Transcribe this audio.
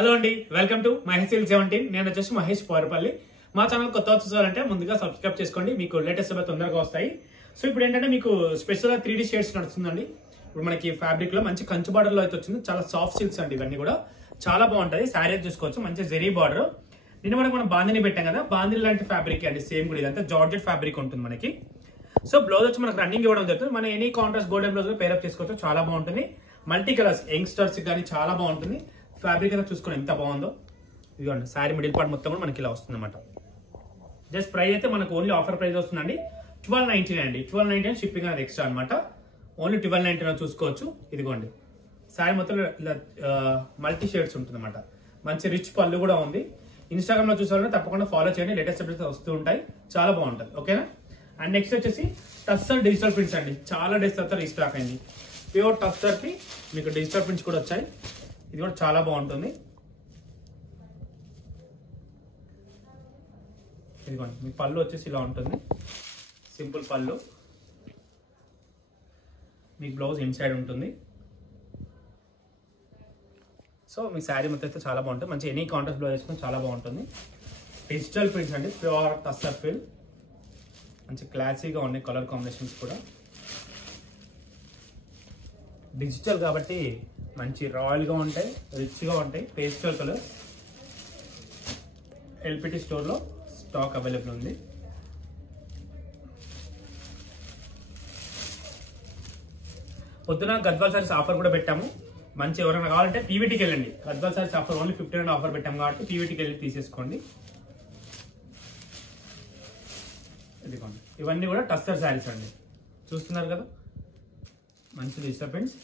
Hello అండి, welcome to Mahesh 17. నేను వచ్చేసి మహేష్ పోరపల్లి. మా ఛానల్ కొత్త చూసారంటే ముందుగా సబ్స్క్రైబ్ చేసుకోండి, మీకు లేటెస్ట్ తొందరగా వస్తాయి. సో ఇప్పుడు ఏంటంటే మీకు స్పెషల్గా 3D షేడ్స్ నడుస్తుందండి. ఇప్పుడు మనకి ఫ్యాబ్రిక్ లో మంచి కంచు బార్డర్ లో అయితే వచ్చింది. చాలా సాఫ్ట్ సిల్క్స్ అండి, ఇవన్నీ కూడా చాలా బాగుంటది. శారీ చూసుకోవచ్చు, మంచి జెరీ బార్డర్. నిన్న మనం బాందిని పెట్టాం కదా, బాందిని లాంటి ఫ్యాబ్రిక్ అండి, సేమ్ కూడా ఇదంతా జార్జెట్ ఫ్యాబ్రిక్ ఉంటుంది మనకి. సో బ్లౌజ్ వచ్చి మనకు రన్నింగ్ ఇవ్వడం జరుగుతుంది. మన any contrast golden blouse pair up చేసుకోవచ్చు, చాలా బాగుంటుంది. మల్టీ కలర్స్ యంగ్స్టర్స్ కానీ చాలా బాగుంటుంది. ఫ్యాబ్రిక్ అయితే చూసుకోండి ఎంత బాగుందో. ఇదిగోండి శారీ మిడిల్ పార్ట్ మొత్తం కూడా మనకి ఇలా వస్తుంది అనమాట. జస్ట్ ప్రైస్ అయితే మనకు ఓన్లీ ఆఫర్ ప్రైస్ వస్తుందండి, 1299 అండి. 1299 షిప్పింగ్ అనేది ఎక్స్ట్రా అనమాట. ఓన్లీ 1299 చూసుకోవచ్చు. ఇదిగోండి శారీ మొత్తం మల్టీ షేడ్స్ ఉంటుంది అనమాట. మంచి రిచ్ పళ్ళు కూడా ఉంది. ఇన్స్టాగ్రామ్ లో చూసారంటే తప్పకుండా ఫాలో చేయండి, లేటెస్ట్ అప్డేట్స్ వస్తూ ఉంటాయి, చాలా బాగుంటుంది. ఓకేనా. అండ్ నెక్స్ట్ వచ్చేసి టస్సర్ డిజిటల్ ప్రింట్స్ అండి. చాలా డేస్ తర్వాత రీస్టాక్ అయింది. ప్యూర్ టస్సర్ కి మీకు డిజిటల్ ప్రింట్స్ కూడా వచ్చాయి. ఇది కూడా చాలా బాగుంటుంది. ఇదిగోండి మీ పళ్ళు వచ్చేసి ఇలా ఉంటుంది, సింపుల్ పళ్ళు. మీకు బ్లౌజ్ ఇన్సైడ్ ఉంటుంది. సో మీ శారీ మొత్తం అయితే చాలా బాగుంటుంది. మంచి ఎనీ కాంట్రాస్ట్ బ్లౌజ్ వేసుకొని చాలా బాగుంటుంది. డిజిటల్ ప్రింట్స్ అండి, ప్యూర్ టస్సర్ ఫీల్. మంచి క్లాసీగా ఉన్నాయి కలర్ కాంబినేషన్స్ కూడా. డిజిటల్ కాబట్టి మంచి రాయల్గా ఉంటాయి, రిచ్గా ఉంటాయి. Pastel colour. ఎల్పిటి స్టోర్లో స్టాక్ అవైలబుల్ ఉంది. పొద్దున గద్వాల్ సారీస్ ఆఫర్ కూడా పెట్టాము. మంచి ఎవరైనా కావాలంటే పీవీటీకి వెళ్ళండి. Gadwal saris offer only 15 offer పెట్టాము కాబట్టి పీవీటీకి వెళ్ళి తీసేసుకోండి. ఇదిగోండి ఇవన్నీ కూడా టస్సర్ శారీస్ అండి, చూస్తున్నారు కదా. మంచి డిస్టర్బెన్స్.